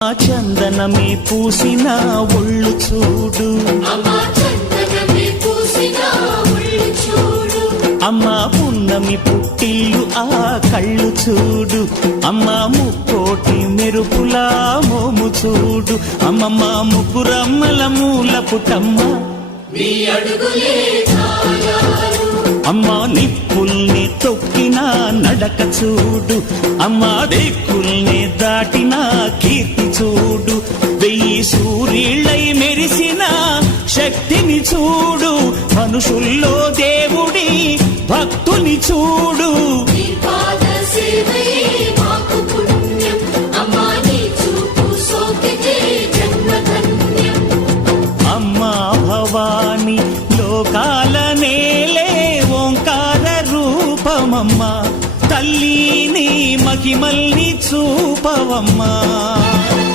చందనమే పూసిన ఒళ్ళు చూడు, అమ్మ పున్నమి పుట్టిల్లు ఆ కళ్ళు చూడు, అమ్మ ముక్కోటి మెరుపులా మోము చూడు, అమ్మమ్మ ముగ్గురమ్మల మూల పుట్టమ్మ అమ్మ నిప్పుల్ని తొక్కిన నడక చూడు, అమ్మ దిక్కుల్ని దాటిన కీర్తి చూడు, 1000 సూర్యుళ్ళై మెరిసిన శక్తిని చూడు, మనుషుల్లో దేవుడి భక్తుని చూడు. అమ్మా భవాని లోకాల నేలే ఓంకార రూపమమ్మా, తల్లిని మహిమల్ని చూపవమ్మా.